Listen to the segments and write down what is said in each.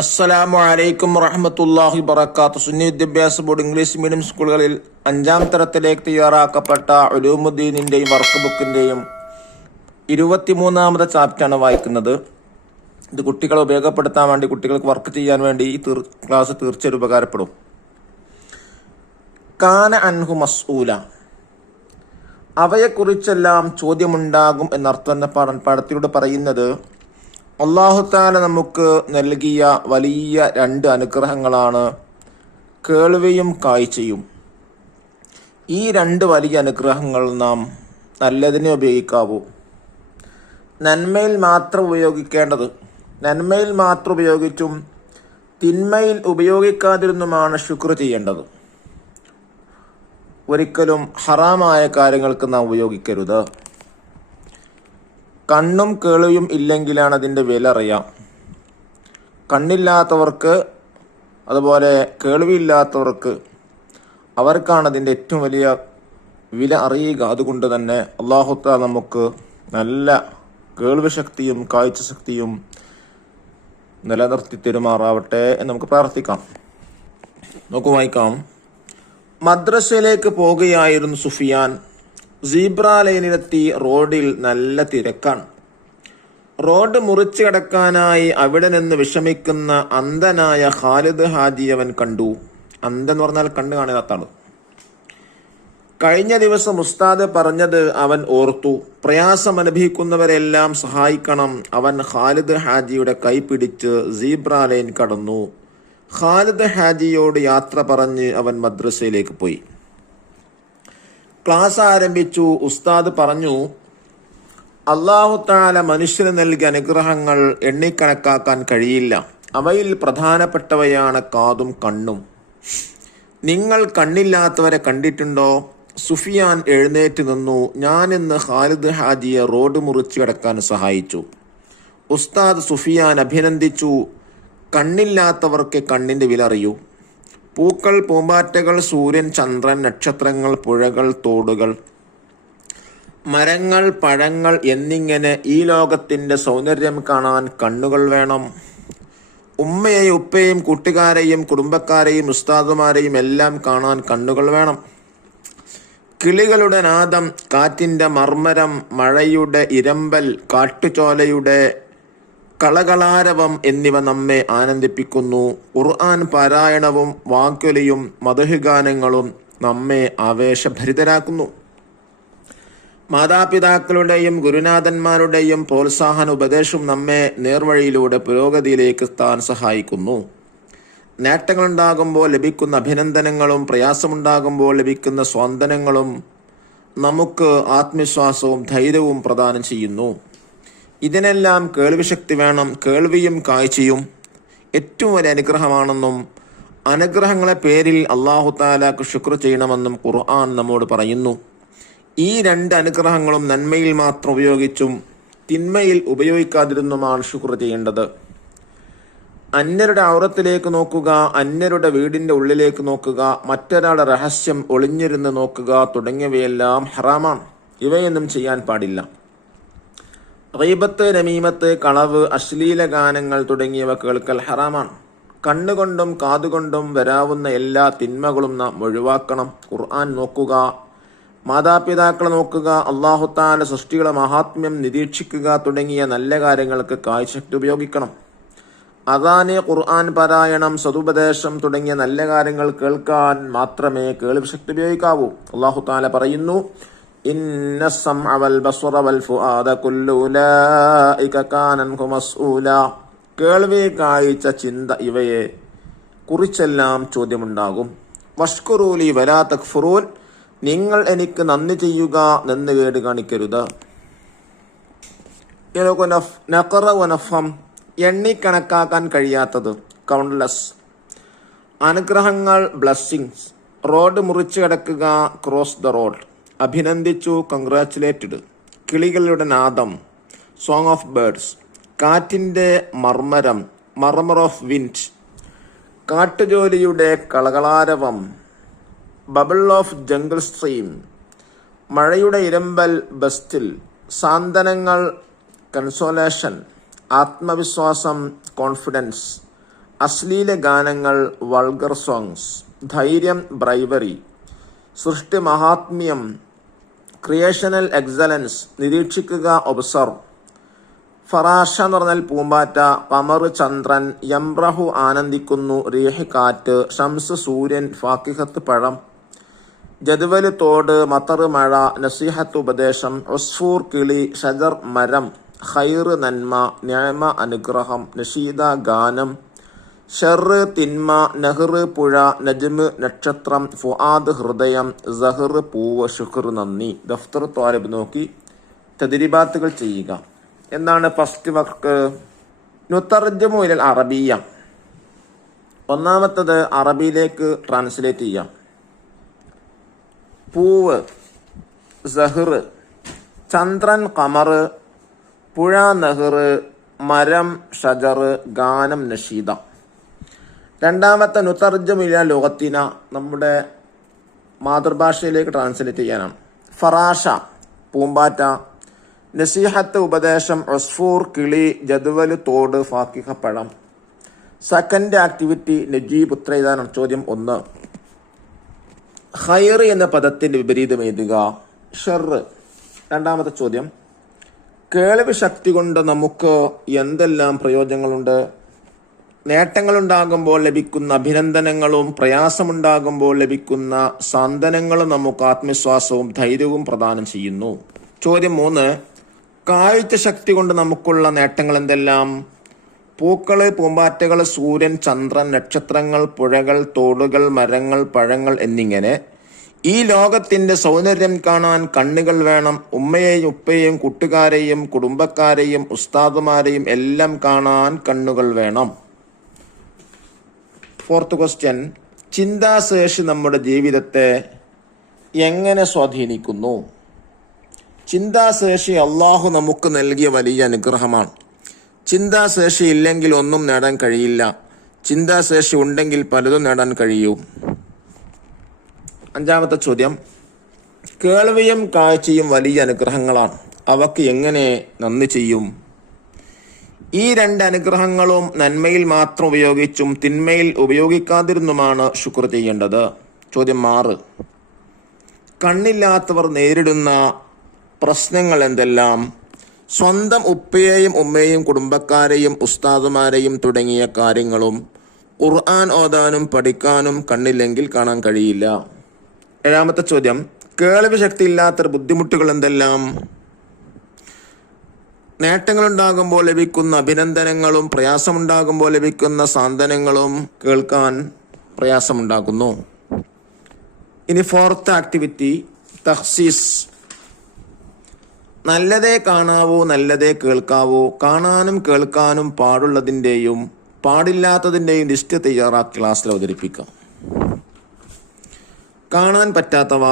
അസ്സലാമു അലൈക്കും വറഹ്മത്തുള്ളാഹി വബറകാതുഹു. സുന്നി വിദ്യാഭ്യാസ ബോർഡ് ഇംഗ്ലീഷ് മീഡിയം സ്കൂളുകളിൽ 5ാം തരത്തിലേക്ക് തയ്യാറാക്കപ്പെട്ട ഉലൂമുദ്ദീനിന്റെയും വർക്ക് ബുക്കിന്റെയും 23ാമത്തെ ചാപ്റ്ററാണ് വായിക്കുന്നത്. ഇത് കുട്ടികളെ ഉപയോഗപ്പെടുത്താൻ വേണ്ടി, കുട്ടികൾക്ക് വർക്ക് ചെയ്യാൻ വേണ്ടി ഈ ക്ലാസ് തീർച്ചയായും ഉപകാരപ്പെടും. കാന അൻഹു മസ്ഊല, അവയെക്കുറിച്ചെല്ലാം ചോദ്യമുണ്ടാകും എന്നർത്ഥം പാഠത്തിലൂടെ പറയുന്നത്. അല്ലാഹു തആല നമുക്ക് നൽകിയ വലിയ 2 അനുഗ്രഹങ്ങളാണ് കേൾവിയും കാഴ്ചയും. ഈ 2 വലിയ അനുഗ്രഹങ്ങൾ നാം നല്ലതിനെ ഉപയോഗിക്കാവൂ. നന്മയിൽ മാത്രം ഉപയോഗിക്കേണ്ടത്. നന്മയിൽ മാത്രം ഉപയോഗിച്ചും തിന്മയിൽ ഉപയോഗിക്കാതിരുന്നുമാണ് ശുക്ർ ചെയ്യേണ്ടത്. ഒരിക്കലും ഹറാമായ കാര്യങ്ങൾക്ക് നാം ഉപയോഗിക്കരുത്. കണ്ണും കേൾവിയും ഇല്ലെങ്കിലാണ് അതിൻ്റെ വില അറിയാം. കണ്ണില്ലാത്തവർക്ക്, അതുപോലെ കേൾവിയില്ലാത്തവർക്ക്, അവർക്കാണ് അതിൻ്റെ ഏറ്റവും വലിയ വില അറിയുക. അതുകൊണ്ട് തന്നെ അല്ലാഹു തആല നമുക്ക് നല്ല കേൾവി ശക്തിയും കാഴ്ച ശക്തിയും നിലനിർത്തി തരുമാറാവട്ടെ എന്ന് നമുക്ക് പ്രാർത്ഥിക്കാം. നമുക്ക് വായിക്കാം. മദ്രസയിലേക്ക് പോകുകയായിരുന്നു സുഫിയാൻ. സീബ്ര ലൈനിലെത്തി. റോഡിൽ നല്ല തിരക്കാണ്. റോഡ് മുറിച്ചു കടക്കാനായി അവിടെ നിന്ന് വിഷമിക്കുന്ന അന്ധനായ ഖാലിദ് ഹാജി അവൻ കണ്ടു. അന്ധൻ എന്ന് പറഞ്ഞാൽ കണ്ണു കാണാത്താണ്. കഴിഞ്ഞ ദിവസം ഉസ്താദ് പറഞ്ഞത് അവൻ ഓർത്തു. പ്രയാസം അനുഭവിക്കുന്നവരെല്ലാം സഹായിക്കണം. അവൻ ഖാലിദ് ഹാജിയുടെ കൈ പിടിച്ച് സീബ്ര ലൈൻ കടന്നു. ഖാലിദ് ഹാജിയോട് യാത്ര പറഞ്ഞ് അവൻ മദ്രസയിലേക്ക് പോയി. ക്ലാസ് ആരംഭിച്ചു. ഉസ്താദ് പറഞ്ഞു, അല്ലാഹു തആല മനുഷ്യന് നൽകിയ അനുഗ്രഹങ്ങൾ എണ്ണിക്കണക്കാക്കാൻ കഴിയില്ല. അവയിൽ പ്രധാനപ്പെട്ടവയാണ് കാതും കണ്ണും. നിങ്ങൾ കണ്ണില്ലാത്തവരെ കണ്ടിട്ടുണ്ടോ? സുഫിയാൻ എഴുന്നേറ്റ് നിന്നു. ഞാനിന്ന് ഖാലിദ് ഹാജിയെ റോഡ് മുറിച്ചു കടക്കാൻ സഹായിച്ചു. ഉസ്താദ് സുഫിയാൻ അഭിനന്ദിച്ചു. കണ്ണില്ലാത്തവർക്ക് കണ്ണിന്റെ വില അറിയൂ. പൂക്കൾ, പൂമ്പാറ്റകൾ, സൂര്യൻ, ചന്ദ്രൻ, നക്ഷത്രങ്ങൾ, പുഴകൾ, തോടുകൾ, മരങ്ങൾ, പഴങ്ങൾ എന്നിങ്ങനെ ഈ ലോകത്തിന്റെ സൗന്ദര്യം കാണാൻ കണ്ണുകൾ വേണം. ഉമ്മയെയും ഉപ്പയെയും കൂട്ടുകാരെയും കുടുംബക്കാരെയും ഉസ്താദുമാരെയും എല്ലാം കാണാൻ കണ്ണുകൾ വേണം. കിളികളുടെ നാദം, കാറ്റിന്റെ മർമ്മരം, മഴയുടെ ഇരമ്പൽ, കാട്ടുചോലയുടെ കളകളാരവം എന്നിവ നമ്മെ ആനന്ദിപ്പിക്കുന്നു. ഖുർആൻ പാരായണവും വാക്കൊലിയും മദ്ഹ് ഗാനങ്ങളും നമ്മെ ആവേശഭരിതരാക്കുന്നു. മാതാപിതാക്കളുടെയും ഗുരുനാഥന്മാരുടെയും പ്രോത്സാഹന ഉപദേശവും നമ്മെ നേർവഴിയിലൂടെ പുരോഗതിയിലേക്ക് എത്താൻ സഹായിക്കുന്നു. നേട്ടങ്ങളുണ്ടാകുമ്പോൾ ലഭിക്കുന്ന അഭിനന്ദനങ്ങളും പ്രയാസമുണ്ടാകുമ്പോൾ ലഭിക്കുന്ന സ്വാന്തനങ്ങളും നമുക്ക് ആത്മവിശ്വാസവും ധൈര്യവും പ്രദാനം ചെയ്യുന്നു. ഇതിനെല്ലാം കേൾവിശക്തി വേണം. കേൾവിയും കാഴ്ചയും ഏറ്റവും വലിയ അനുഗ്രഹമാണെന്നും അനുഗ്രഹങ്ങളെ പേരിൽ അല്ലാഹു തആലക്ക് ശുക്ർ ചെയ്യണമെന്നും ഖുർആൻ നമ്മോട് പറയുന്നു. ഈ 2 അനുഗ്രഹങ്ങളും നന്മയിൽ മാത്രം ഉപയോഗിച്ചും തിന്മയിൽ ഉപയോഗിക്കാതിരുന്നുമാണ് ശുക്ർ ചെയ്യേണ്ടത്. അന്യരുടെ ഔറത്തിലേക്ക് നോക്കുക, അന്യരുടെ വീടിന്റെ ഉള്ളിലേക്ക് നോക്കുക, മറ്റൊരാളുടെ രഹസ്യം ഒളിഞ്ഞിരുന്ന് നോക്കുക തുടങ്ങിയവയെല്ലാം ഹറാമാണ്. ഇവയൊന്നും ചെയ്യാൻ പാടില്ല. ഗീബത്ത്, നമീമത്ത്, കളവ്, അശ്ലീല ഗാനങ്ങൾ തുടങ്ങിയവ കേൾക്കൽ ഹറാമാണ്. കണ്ണുകൊണ്ടും കാതുകൊണ്ടും വരാവുന്ന എല്ലാ തിന്മകളും നാം ഒഴിവാക്കണം. ഖുർആൻ നോക്കുക, മാതാപിതാക്കളെ നോക്കുക, അല്ലാഹു തആല സൃഷ്ടികളെ മഹാത്മ്യം നിരീക്ഷിക്കുക തുടങ്ങിയ നല്ല കാര്യങ്ങൾക്ക് കാഴ്ചശക്തി ഉപയോഗിക്കണം. അദാന്, ഖുർആൻ പാരായണം, സതുപദേശം തുടങ്ങിയ നല്ല കാര്യങ്ങൾ കേൾക്കാൻ മാത്രമേ കേൾവിശക്തി ഉപയോഗിക്കാവൂ. അല്ലാഹു തആല പറയുന്നു, ഇന്ന സമഅ വൽ ബസ്വറ വൽ ഫുആദ കുല്ലു ഉലൈക കാന അൻഹു മസ്ഊല. കേൾവി, കാഴ്ച, ചിന്ത ഇവയെ കുറിച്ചെല്ലാം ചോദ്യമുണ്ടാകും. വഷ്കുറൂലി വലാ തക്ഫുറൂൻ. നിങ്ങൾ എനിക്ക് നന്ദി ചെയ്യുക, നന്ദി കേട് കാണിക്കരുത്. നഖറ വനഫം, എണ്ണിക്കണക്കാക്കാൻ കഴിയാത്തത്, കൗണ്ട്ലെസ്. അനുഗ്രഹങ്ങൾ, ബ്ലെസ്സിങ്സ്. റോഡ് മുറിച്ചു കടക്കുക, ക്രോസ് ദ റോഡ്. അഭിനന്ദിച്ചു, കൺഗ്രാച്ചുലേറ്റഡ്. കിളികളുടെ നാദം, സോങ് ഓഫ് ബേർഡ്സ്. കാറ്റിന്റെ മർമ്മരം, മർമർ ഓഫ് വിൻഡ്. കാട്ടുജോലിയുടെ കളകളാരവം, ബബിൾ ഓഫ് ജംഗിൾ സ്ട്രീം. മഴയുടെ ഇരമ്പൽ, ബസ്റ്റിൽ. സാന്ത്വനങ്ങൾ, കൺസോലേഷൻ. ആത്മവിശ്വാസം, കോൺഫിഡൻസ്. അശ്ലീല ഗാനങ്ങൾ, വൾഗർ സോങ്സ്. ധൈര്യം, ബ്രൈവറി. സൃഷ്ടി മഹാത്മ്യം, ക്രിയേഷണൽ എക്സലൻസ്, നിരീക്ഷിക്കുക, ഒബ്സർവ്. ഫറാഷ എന്ന് പറഞ്ഞാൽ പൂമ്പാറ്റ, ഖമർ ചന്ദ്രൻ, യംറഹു ആനന്ദിക്കുന്നു, റീഹ് കാറ്റ്, ഷംസ് സൂര്യൻ, ഫാക്കിഹത്ത് പഴം, ജദ്വല് തോട്, മത്തർ മഴ, നസീഹത്ത് ഉപദേശം, ഉസ്ഫൂർ കിളി, ഷജർ മരം, ഖൈർ നന്മ, നിഅമ അനുഗ്രഹം, നഷീദ ഗാനം, ഷർറ് തിന്മ, നഹ്ർ പുഴ, നജ്മ് നക്ഷത്രം, ഫുആദ് ഹൃദയം, സഹർ പൂവ്, ശുക്ർ നന്ദി. ദഫ്തർ ത്വാലിബ് നോക്കി തദ്രീബാത്തുകൾ ചെയ്യുക. എന്താണ് ഫസ്റ്റ് വർക്ക്? നുതർജമു ഇലൽ അറബിയ. ഒന്നാമത്തത് അറബിയിലേക്ക് ട്രാൻസ്ലേറ്റ് ചെയ്യാം. പൂവ് സഹർ, ചന്ദ്രൻ ഖമർ, പുഴ നഹർ, മരം ഷജർ, ഗാനം നഷീദ. രണ്ടാമത്തെ നുതർജമു ഇലാ ലുഗത്തിന, നമ്മുടെ മാതൃഭാഷയിലേക്ക് ട്രാൻസ്ലേറ്റ് ചെയ്യാനാണ്. ഫറാഷ പൂമ്പാറ്റ, നസീഹത്ത് ഉപദേശം, ഉസ്ഫൂർ കിളി, ജദ്വല് തോട്, ഫാക്കിഹ പഴം. സെക്കൻഡ് ആക്ടിവിറ്റി നജീബ് ഉത്തര എഴുതാനാണ്. ചോദ്യം 1. ഖൈർ എന്ന പദത്തിന്റെ വിപരീതം എഴുതുക. ഷർറ്. രണ്ടാമത്തെ ചോദ്യം, കേൾവി ശക്തി കൊണ്ട് നമുക്ക് എന്തെല്ലാം പ്രയോജനങ്ങളുണ്ട്? നേട്ടങ്ങളുണ്ടാകുമ്പോൾ ലഭിക്കുന്ന അഭിനന്ദനങ്ങളും പ്രയാസമുണ്ടാകുമ്പോൾ ലഭിക്കുന്ന സാന്ത്വനങ്ങളും നമുക്ക് ആത്മവിശ്വാസവും ധൈര്യവും പ്രദാനം ചെയ്യുന്നു. ചോദ്യം 3, കാഴ്ച ശക്തി കൊണ്ട് നമുക്കുള്ള നേട്ടങ്ങൾ എന്തെല്ലാം? പൂക്കള്, പൂമ്പാറ്റകൾ, സൂര്യൻ, ചന്ദ്രൻ, നക്ഷത്രങ്ങൾ, പുഴകൾ, തോടുകൾ, മരങ്ങൾ, പഴങ്ങൾ എന്നിങ്ങനെ ഈ ലോകത്തിന്റെ സൗന്ദര്യം കാണാൻ കണ്ണുകൾ വേണം. ഉമ്മയെയും ഉപ്പയെയും കൂട്ടുകാരെയും കുടുംബക്കാരെയും ഉസ്താദുമാരെയും എല്ലാം കാണാൻ കണ്ണുകൾ വേണം. 4th ക്വസ്റ്റ്യൻ, ചിന്താശേഷി നമ്മുടെ ജീവിതത്തെ എങ്ങനെ സ്വാധീനിക്കുന്നു? ചിന്താശേഷി അള്ളാഹു നമുക്ക് നൽകിയ വലിയ അനുഗ്രഹമാണ്. ചിന്താശേഷി ഇല്ലെങ്കിൽ ഒന്നും നേടാൻ കഴിയില്ല. ചിന്താശേഷി ഉണ്ടെങ്കിൽ പലതും നേടാൻ കഴിയൂ. 5ാമത്തെ ചോദ്യം, കേൾവിയും കാഴ്ചയും വലിയ അനുഗ്രഹങ്ങളാണ്. അവക്ക് എങ്ങനെ നന്ദി ചെയ്യും? ഈ 2 അനുഗ്രഹങ്ങളും നന്മയിൽ മാത്രം ഉപയോഗിച്ചും തിന്മയിൽ ഉപയോഗിക്കാതിരുന്നുമാണ് ശുക്ർ ചെയ്യേണ്ടത്. ചോദ്യം 6, കണ്ണില്ലാത്തവർ നേരിടുന്ന പ്രശ്നങ്ങൾ എന്തെല്ലാം? സ്വന്തം ഉപ്പയെയും ഉമ്മയെയും കുടുംബക്കാരെയും ഉസ്താദുമാരെയും തുടങ്ങിയ കാര്യങ്ങളും ഖുർആൻ ഓതാനും പഠിക്കാനും കണ്ണില്ലെങ്കിൽ കാണാൻ കഴിയില്ല. 7ാമത്തെ ചോദ്യം, കേൾവി ശക്തി ഇല്ലാത്ത ബുദ്ധിമുട്ടുകൾ എന്തെല്ലാം? നേട്ടങ്ങളുണ്ടാകുമ്പോൾ ലഭിക്കുന്ന അഭിനന്ദനങ്ങളും പ്രയാസമുണ്ടാകുമ്പോൾ ലഭിക്കുന്ന സാന്ത്വനങ്ങളും കേൾക്കാൻ പ്രയാസമുണ്ടാകുന്നു. ഇനി 4th ആക്ടിവിറ്റി തഖ്സീസ്. നല്ലതേ കാണാവൂ, നല്ലതേ കേൾക്കാവൂ. കാണാനും കേൾക്കാനും പാടുള്ളതിൻ്റെയും പാടില്ലാത്തതിൻ്റെയും ലിസ്റ്റ് തയ്യാറാക്കി ക്ലാസ്സിൽ അവതരിപ്പിക്കാം. കാണാൻ പറ്റാത്തവ,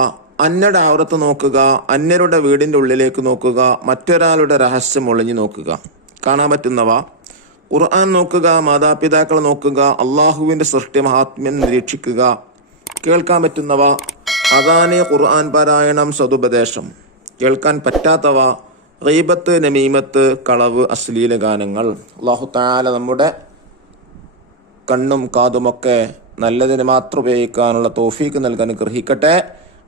അന്യരുടെ ഔറത്ത് നോക്കുക, അന്യരുടെ വീടിൻ്റെ ഉള്ളിലേക്ക് നോക്കുക, മറ്റൊരാളുടെ രഹസ്യം ഒളിഞ്ഞു നോക്കുക. കാണാൻ പറ്റുന്നവ, ഖുർആൻ നോക്കുക, മാതാപിതാക്കളെ നോക്കുക, അള്ളാഹുവിൻ്റെ സൃഷ്ടി മഹാത്മ്യം നിരീക്ഷിക്കുക. കേൾക്കാൻ പറ്റുന്നവ, അദാന്, ഖുർആൻ പാരായണം, സതുപദേശം. കേൾക്കാൻ പറ്റാത്തവ, ഗീബത്ത്, നമീമത്ത്, കളവ്, അശ്ലീല ഗാനങ്ങൾ. അല്ലാഹു തആല നമ്മുടെ കണ്ണും കാതുമൊക്കെ നല്ലതിന് മാത്രം ഉപയോഗിക്കാനുള്ള തൗഫീക്ക് നൽകാൻ ഗ്രഹിക്കട്ടെ.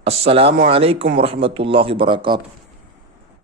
അസ്സലാമു അലൈക്കും വറഹ്മത്തുള്ളാഹി വബറകാതുഹു.